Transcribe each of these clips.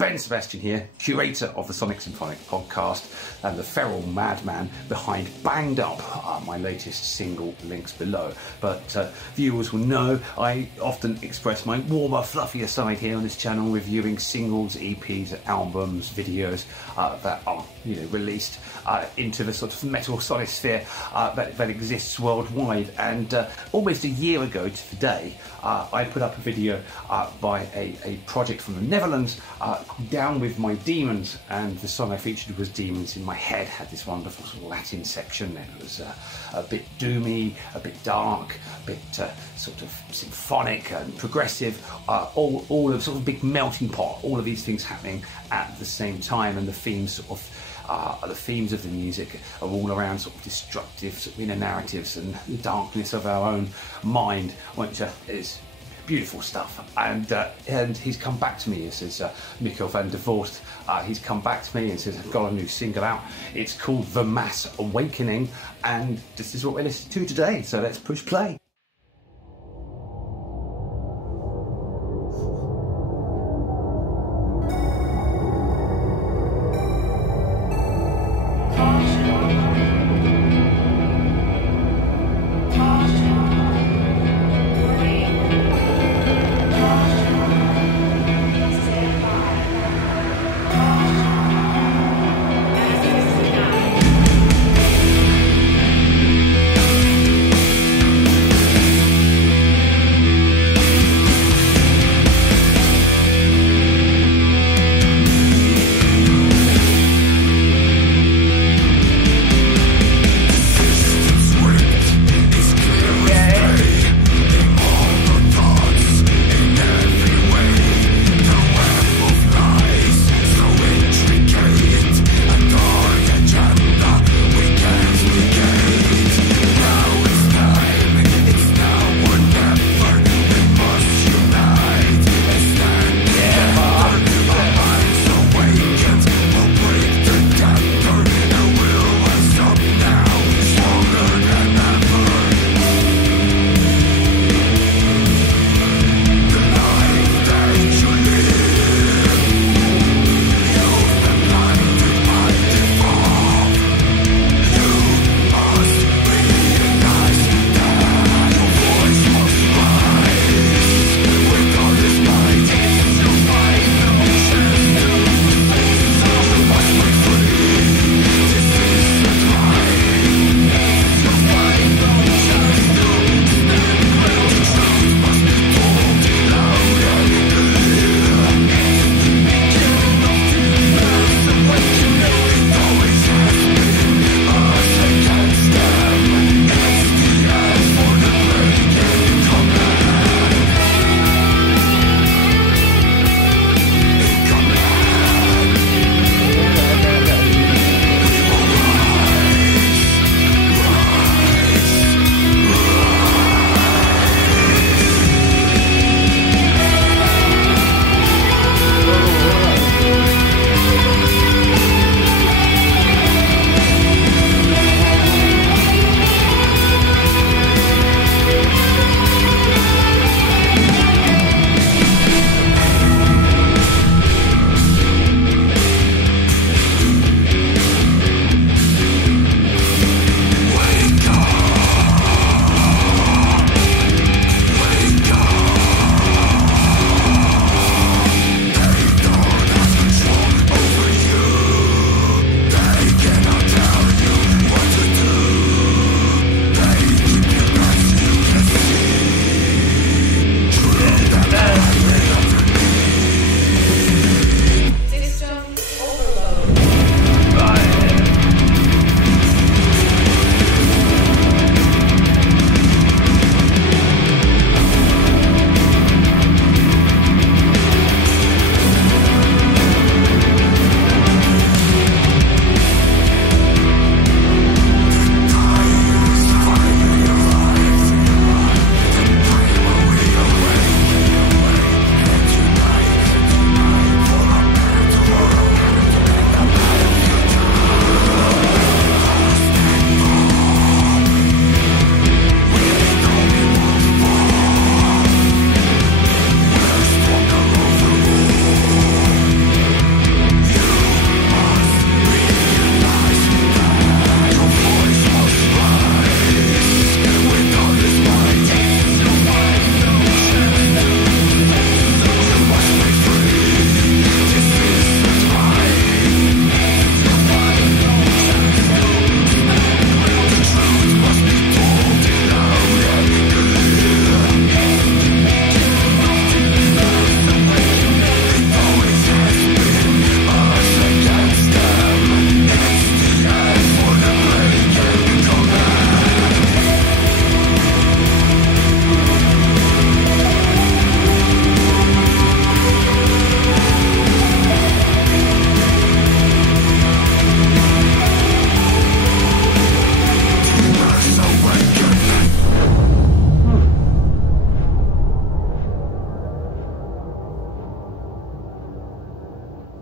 Ben Sebastian here, curator of the Sonic Symphonic podcast and the feral madman behind Banged Up, my latest single, links below. But viewers will know I often express my warmer, fluffier side here on this channel, reviewing singles, EPs, albums, videos that are released into the sort of metal sonisphere that exists worldwide. And almost a year ago to the day, I put up a video by a project from the Netherlands, Down With My Demons, and the song I featured was Demons in My Head. Had this wonderful sort of Latin section. It was a bit doomy, a bit dark, a bit sort of symphonic and progressive, all of sort of big melting pot, all of these things happening at the same time, and the themes sort of the themes of the music are all around sort of destructive sort of inner narratives and the darkness of our own mind, which is beautiful stuff. And he's come back to me. This is Mikkel van der Vorst. He's come back to me and says, I've got a new single out. It's called The Mass Awakening, and this is what we're listening to today. So let's push play.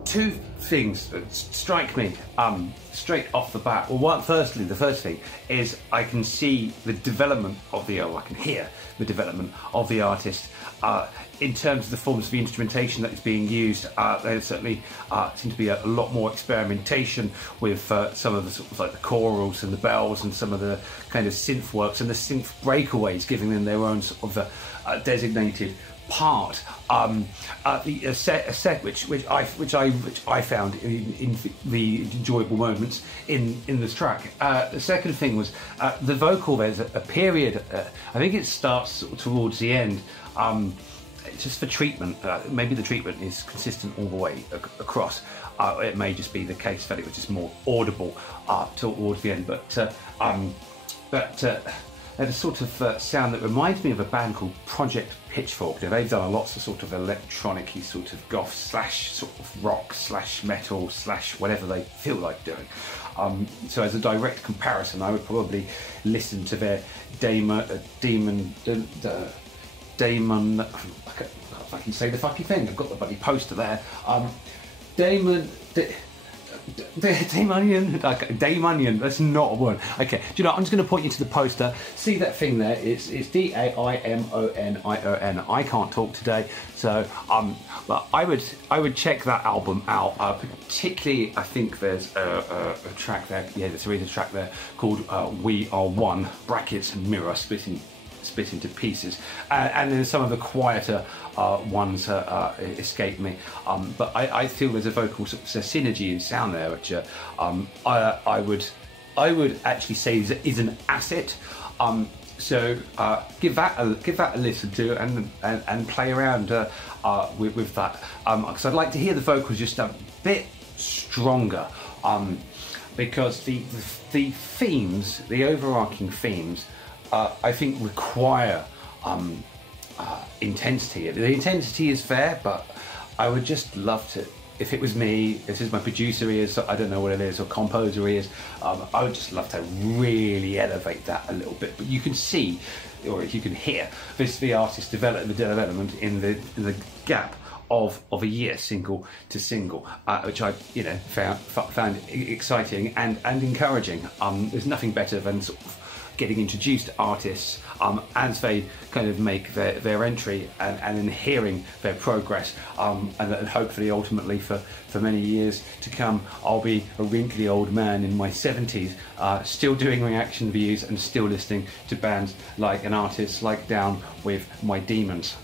two things that strike me straight off the bat. Well, firstly, the first thing is I can see the development of the, I can hear the development of the artist in terms of the forms of the instrumentation that is being used. There certainly seems to be a lot more experimentation with some of the sort of like the chorals and the bells and some of the kind of synth works and the synth breakaways, giving them their own sort of designated part. A set which I found in the enjoyable moments in this track. The second thing was the vocal. There's a period. I think it starts sort of towards the end. Just for treatment, maybe the treatment is consistent all the way across. It may just be the case that it was just more audible towards the end, but there's a sort of sound that reminds me of a band called Project Pitchfork. They've done lots of sort of electronic-y sort of goth slash sort of rock slash metal slash whatever they feel like doing. So as a direct comparison, I would probably listen to their Damon. I can say the fucking thing. I've got the bloody poster there. Damonian, that's not a word. Okay, do you know, I'm just going to point you to the poster. See that thing there? It's Daimonion. I can't talk today, so but I would check that album out. Particularly, I think there's a track there. Yeah, there's a track there called "We Are One" (brackets mirror split into pieces), and then some of the quieter ones escape me, but I feel there's a vocal sort of synergy in sound there, which I would actually say is an asset. So give that a listen to and play around with that, because I'd like to hear the vocals just a bit stronger, because the themes, the overarching themes, I think require intensity. The intensity is there, but I would just love to, if it was me, this is my producer ears, so I don't know what it is, or composer ears, I would just love to really elevate that a little bit. But you can see, or you can hear, the artist development in the gap of a year, single to single, which I found exciting and encouraging. There's nothing better than sort of getting introduced to artists as they kind of make their entry, and then hearing their progress, and hopefully ultimately for many years to come I'll be a wrinkly old man in my 70s still doing reaction views and still listening to bands like an artist like Down with My Demons.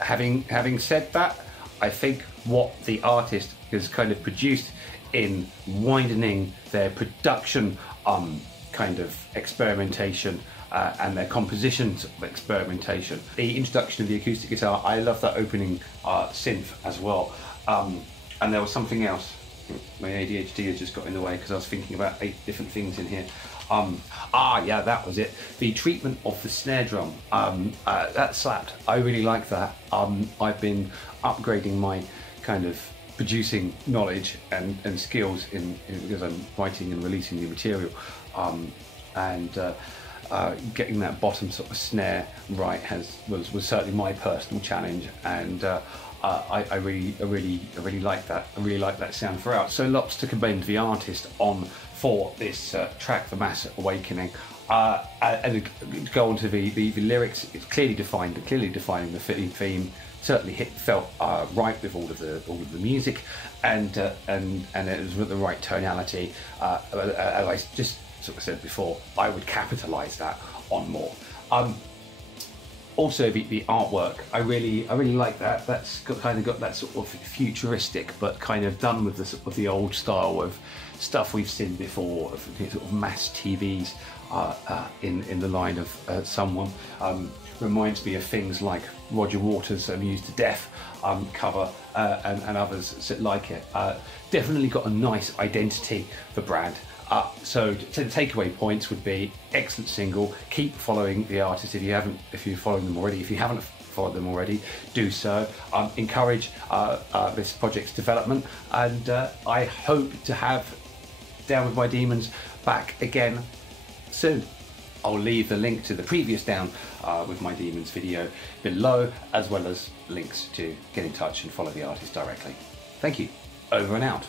Having said that, I think what the artist has kind of produced in widening their production kind of experimentation and their composition sort of experimentation. The introduction of the acoustic guitar, I love that opening synth as well. And there was something else. My ADHD has just got in the way because I was thinking about 8 different things in here. Yeah, that was it. The treatment of the snare drum, that slapped. I really like that. I've been upgrading my kind of producing knowledge and skills because I'm writing and releasing new material, and getting that bottom sort of snare right was certainly my personal challenge, and I really like that. I really like that sound throughout. So lots to commend the artist on for this track, The Mass Awakening. And go on to the lyrics. It's clearly defining the theme. Certainly felt right with all of the music, and it was with the right tonality. As I just sort of said before, I would capitalise that on more. Also, the artwork, I really like that. That's kind of got that sort of futuristic, but kind of done with the sort of the old style of stuff we've seen before, of sort of mass TVs in the line of someone. Reminds me of things like Roger Waters' Amused to Death cover, and others like it. Definitely got a nice identity for Brand. So the takeaway points would be excellent single. Keep following the artist if you're following them already. If you haven't followed them already, do so. Encourage this project's development, and I hope to have Down with My Demons back again soon. I'll leave the link to the previous Down with My Demons video below, as well as links to get in touch and follow the artist directly. Thank you. over and out.